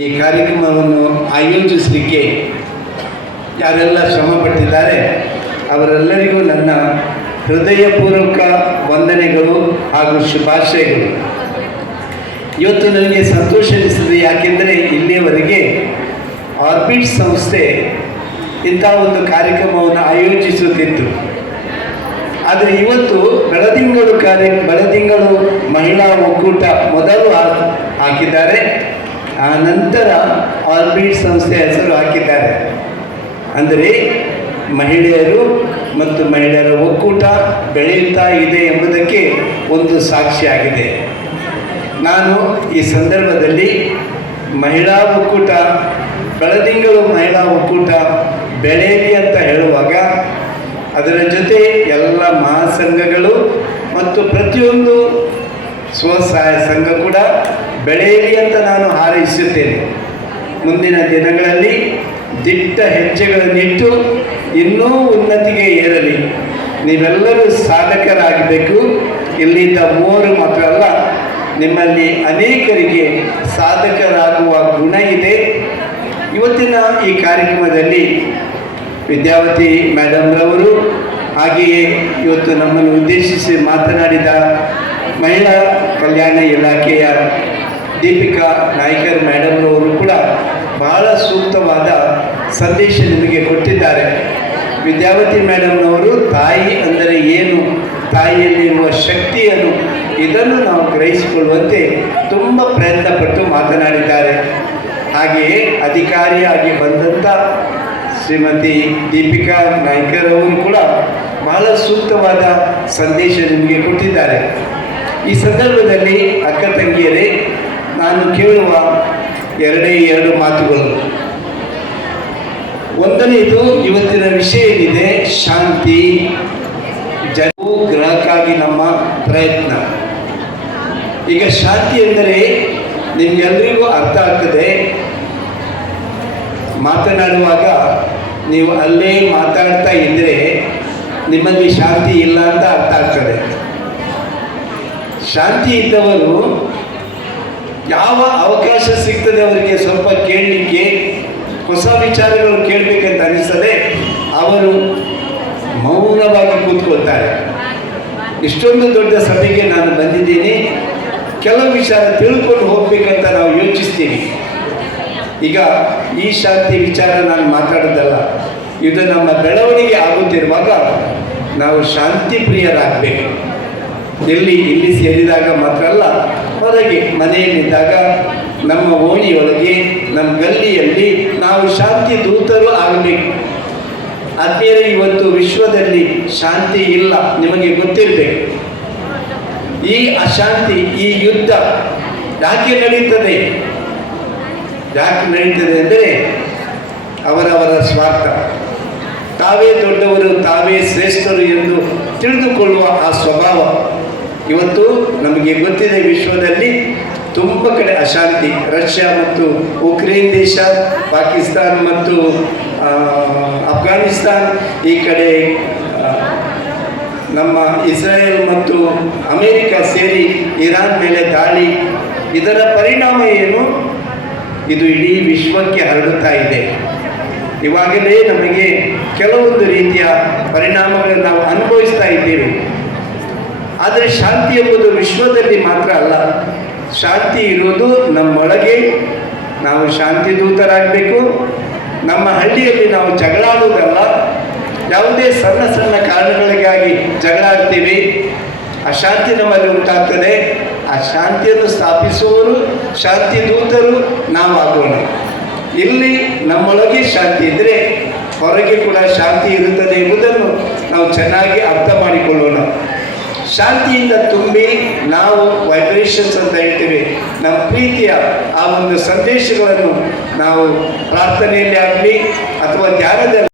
ಈ ಕಾರ್ಯಕ್ರಮವನ್ನು ಆಯೋಜಿಸಲಿಕ್ಕೆ ಯಾರೆಲ್ಲ ಶ್ರಮಪಟ್ಟಿದ್ದಾರೆ ಅವರೆಲ್ಲರಿಗೂ ನನ್ನ ಹೃದಯಪೂರ್ವಕ ವಂದನೆಗಳು ಹಾಗೂ ಶುಭಾಶಯಗಳು. ಇವತ್ತು ನನಗೆ ಸಂತೋಷ ಅನಿಸಿದೆ, ಯಾಕೆಂದರೆ ಇಲ್ಲಿಯವರೆಗೆ ಆರ್ಬಿಟ್ ಸಂಸ್ಥೆ ಇಂಥ ಒಂದು ಕಾರ್ಯಕ್ರಮವನ್ನು ಆಯೋಜಿಸುತ್ತಿತ್ತು. ಆದರೆ ಇವತ್ತು ಬೆಳದಿಂಗಳು ಮಹಿಳಾ ಒಕ್ಕೂಟ ಮೊದಲು ಹಾಕಿದ್ದಾರೆ, ಆ ನಂತರ ಆರ್ಬಿಟ್ ಸಂಸ್ಥೆ ಹೆಸರು ಹಾಕಿದ್ದಾರೆ. ಅಂದರೆ ಮಹಿಳೆಯರು ಮತ್ತು ಮಹಿಳೆಯರ ಒಕ್ಕೂಟ ಬೆಳೆಯುತ್ತಾ ಇದೆ ಎಂಬುದಕ್ಕೆ ಒಂದು ಸಾಕ್ಷಿಯಾಗಿದೆ. ನಾನು ಈ ಸಂದರ್ಭದಲ್ಲಿ ಮಹಿಳಾ ಒಕ್ಕೂಟ, ಬೆಳದಿಂಗಳು ಮಹಿಳಾ ಒಕ್ಕೂಟ ಬೆಳೆಯಲಿ ಅಂತ ಹೇಳುವಾಗ ಅದರ ಜೊತೆ ಎಲ್ಲ ಮಹಾಸಂಘಗಳು ಮತ್ತು ಪ್ರತಿಯೊಂದು ಸ್ವಸಹಾಯ ಸಂಘ ಕೂಡ ಬೆಳೆಯಲಿ ಅಂತ ನಾನು ಹಾರೈಸುತ್ತೇನೆ. ಮುಂದಿನ ದಿನಗಳಲ್ಲಿ ದಿಟ್ಟ ಹೆಜ್ಜೆಗಳನ್ನಿಟ್ಟು ಇನ್ನೂ ಉನ್ನತಿಗೆ ಏರಲಿ. ನೀವೆಲ್ಲರೂ ಸಾಧಕರಾಗಬೇಕು. ಇಲ್ಲಿಂದ ಮೂವರು ಮಾತ್ರ ಅಲ್ಲ, ನಿಮ್ಮಲ್ಲಿ ಅನೇಕರಿಗೆ ಸಾಧಕರಾಗುವ ಗುಣ ಇದೆ. ಇವತ್ತಿನ ಈ ಕಾರ್ಯಕ್ರಮದಲ್ಲಿ ವಿದ್ಯಾವತಿ ಮೇಡಮ್ರವರು, ಹಾಗೆಯೇ ಇವತ್ತು ನಮ್ಮನ್ನು ಉದ್ದೇಶಿಸಿ ಮಾತನಾಡಿದ ಮಹಿಳಾ ಕಲ್ಯಾಣ ಇಲಾಖೆಯ ದೀಪಿಕಾ ನಾಯ್ಕರ್ ಮೇಡಮ್ರವರು ಕೂಡ ಬಹಳ ಸೂಕ್ತವಾದ ಸಂದೇಶ ನಿಮಗೆ ಕೊಟ್ಟಿದ್ದಾರೆ. ವಿದ್ಯಾವತಿ ಮೇಡಮ್ನವರು ತಾಯಿ ಅಂದರೆ ಏನು, ತಾಯಿಯಲ್ಲಿರುವ ಶಕ್ತಿಯನ್ನು ಇದನ್ನು ನಾವು ಗ್ರಹಿಸಿಕೊಳ್ಳುವಂತೆ ತುಂಬ ಪ್ರಯತ್ನಪಟ್ಟು ಮಾತನಾಡಿದ್ದಾರೆ. ಹಾಗೆಯೇ ಅಧಿಕಾರಿಯಾಗಿ ಬಂದಂಥ ಶ್ರೀಮತಿ ದೀಪಿಕಾ ನಾಯ್ಕರ್ ಅವರು ಕೂಡ ಬಹಳ ಸೂಕ್ತವಾದ ಸಂದೇಶ ನಿಮಗೆ ಕೊಟ್ಟಿದ್ದಾರೆ. ಈ ಸಂದರ್ಭದಲ್ಲಿ ಅಕ್ಕ ತಂಗಿಯರೇ, ನಾನು ಕೇಳುವ ಎರಡು ಮಾತುಗಳು. ಒಂದನೇದು, ಇವತ್ತಿನ ವಿಷಯ ಏನಿದೆ, ಶಾಂತಿ, ಜನವು ಗ್ರಹಕ್ಕಾಗಿ ನಮ್ಮ ಪ್ರಯತ್ನ. ಈಗ ಶಾಂತಿ ಎಂದರೆ ನಿಮಗೆಲ್ಲರಿಗೂ ಅರ್ಥ ಆಗ್ತದೆ. ಮಾತನಾಡುವಾಗ ನೀವು ಅಲ್ಲೇ ಮಾತಾಡ್ತಾ ಇದ್ದರೆ ನಿಮ್ಮಲ್ಲಿ ಶಾಂತಿ ಇಲ್ಲ ಅಂತ ಅರ್ಥ ಆಗ್ತದೆ. ಶಾಂತಿ ಇದ್ದವರು ಯಾವ ಅವಕಾಶ ಸಿಗ್ತದೆ ಅವರಿಗೆ ಸ್ವಲ್ಪ ಕೇಳಲಿಕ್ಕೆ, ಹೊಸ ವಿಚಾರಗಳು ಕೇಳಬೇಕಂತ ಅನಿಸ್ತದೆ, ಅವರು ಮೌನವಾಗಿ ಕೂತ್ಕೊಳ್ತಾರೆ. ಇಷ್ಟೊಂದು ದೊಡ್ಡ ಸಭೆಗೆ ನಾನು ಬಂದಿದ್ದೀನಿ, ಕೆಲವು ವಿಚಾರ ತಿಳ್ಕೊಂಡು ಹೋಗ್ಬೇಕಂತ ನಾವು ಯೋಚಿಸ್ತೀವಿ. ಈಗ ಈ ಶಾಂತಿ ವಿಚಾರ ನಾನು ಮಾತಾಡೋದಲ್ಲ, ಇದು ನಮ್ಮ ಬೆಳವಣಿಗೆ ಆಗುತ್ತಿರುವಾಗ ನಾವು ಶಾಂತಿ ಪ್ರಿಯರಾಗಬೇಕು. ಇಲ್ಲಿ ಸೇರಿದಾಗ ಮಾತ್ರ ಅಲ್ಲ, ಹೊರಗೆ ಮನೆಯಲ್ಲಿದ್ದಾಗ, ನಮ್ಮ ಓಣಿಯೊಳಗೆ, ನಮ್ಮ ಗಲ್ಲಿಯಲ್ಲಿ ನಾವು ಶಾಂತಿ ದೂತರು ಆಗಬೇಕು. ಆದ್ಮೇಲೆ ಇವತ್ತು ವಿಶ್ವದಲ್ಲಿ ಶಾಂತಿ ಇಲ್ಲ, ನಿಮಗೆ ಗೊತ್ತಿರಬೇಕು. ಈ ಅಶಾಂತಿ, ಈ ಯುದ್ಧ ಯಾಕೆ ನಡೀತದೆ ಅಂದರೆ ಅವರವರ ಸ್ವಾರ್ಥ, ತಾವೇ ದೊಡ್ಡವರು, ತಾವೇ ಶ್ರೇಷ್ಠರು ಎಂದು ತಿಳಿದುಕೊಳ್ಳುವ ಆ ಸ್ವಭಾವ ಇವತ್ತು ನಮಗೆ ಗೊತ್ತಿದೆ. ವಿಶ್ವದಲ್ಲಿ ತುಂಬ ಕಡೆ ಅಶಾಂತಿ, ರಷ್ಯಾ ಮತ್ತು ಉಕ್ರೇನ್ ದೇಶ, ಪಾಕಿಸ್ತಾನ್ ಮತ್ತು ಅಫ್ಘಾನಿಸ್ತಾನ್, ಈ ಕಡೆ ನಮ್ಮ ಇಸ್ರೇಲ್ ಮತ್ತು ಅಮೇರಿಕ ಸೇರಿ ಇರಾನ್ ಮೇಲೆ ದಾಳಿ. ಇದರ ಪರಿಣಾಮ ಏನು? ಇದು ಇಡೀ ವಿಶ್ವಕ್ಕೆ ಹರಡುತ್ತಾ ಇದೆ. ಇವಾಗಲೇ ನಮಗೆ ಕೆಲವೊಂದು ರೀತಿಯ ಪರಿಣಾಮಗಳನ್ನು ನಾವು ಅನುಭವಿಸ್ತಾ ಇದ್ದೇವೆ. ಆದರೆ ಶಾಂತಿ ಎಂಬುದು ವಿಶ್ವದಲ್ಲಿ ಮಾತ್ರ ಅಲ್ಲ, ಶಾಂತಿ ಇರುವುದು ನಮ್ಮೊಳಗೆ. ನಾವು ಶಾಂತಿ ದೂತರಾಗಬೇಕು. ನಮ್ಮ ಹಳ್ಳಿಯಲ್ಲಿ ನಾವು ಜಗಳಾಡುವುದಲ್ಲ, ಯಾವುದೇ ಸಣ್ಣ ಸಣ್ಣ ಕಾರಣಗಳಿಗಾಗಿ ಜಗಳಾಡ್ತೀವಿ, ಅಶಾಂತಿ ನಮ್ಮಲ್ಲಿ ಉಂಟಾಗ್ತದೆ. ಆ ಶಾಂತಿಯನ್ನು ಸ್ಥಾಪಿಸುವವರು, ಶಾಂತಿ ದೂತರು ನಾವು ಆಗೋಣ. ಇಲ್ಲಿ ನಮ್ಮೊಳಗೆ ಶಾಂತಿ ಇದ್ದರೆ ಹೊರಗೆ ಕೂಡ ಶಾಂತಿ ಇರುತ್ತದೆ ಎಂಬುದನ್ನು ನಾವು ಚೆನ್ನಾಗಿ ಅರ್ಥ ಮಾಡಿಕೊಳ್ಳೋಣ. ಶಾಂತಿಯಿಂದ ತುಂಬಿ ನಾವು ವೈಬ್ರೇಷನ್ಸ್ ಅಂತ ಹೇಳ್ತೀವಿ, ನಮ್ಮ ಪ್ರೀತಿಯ ಆ ಒಂದು ಸಂದೇಶಗಳನ್ನು ನಾವು ಪ್ರಾರ್ಥನೆಯಲ್ಲಿ ಆಗಲಿ ಅಥವಾ ಧ್ಯಾನದಲ್ಲಿ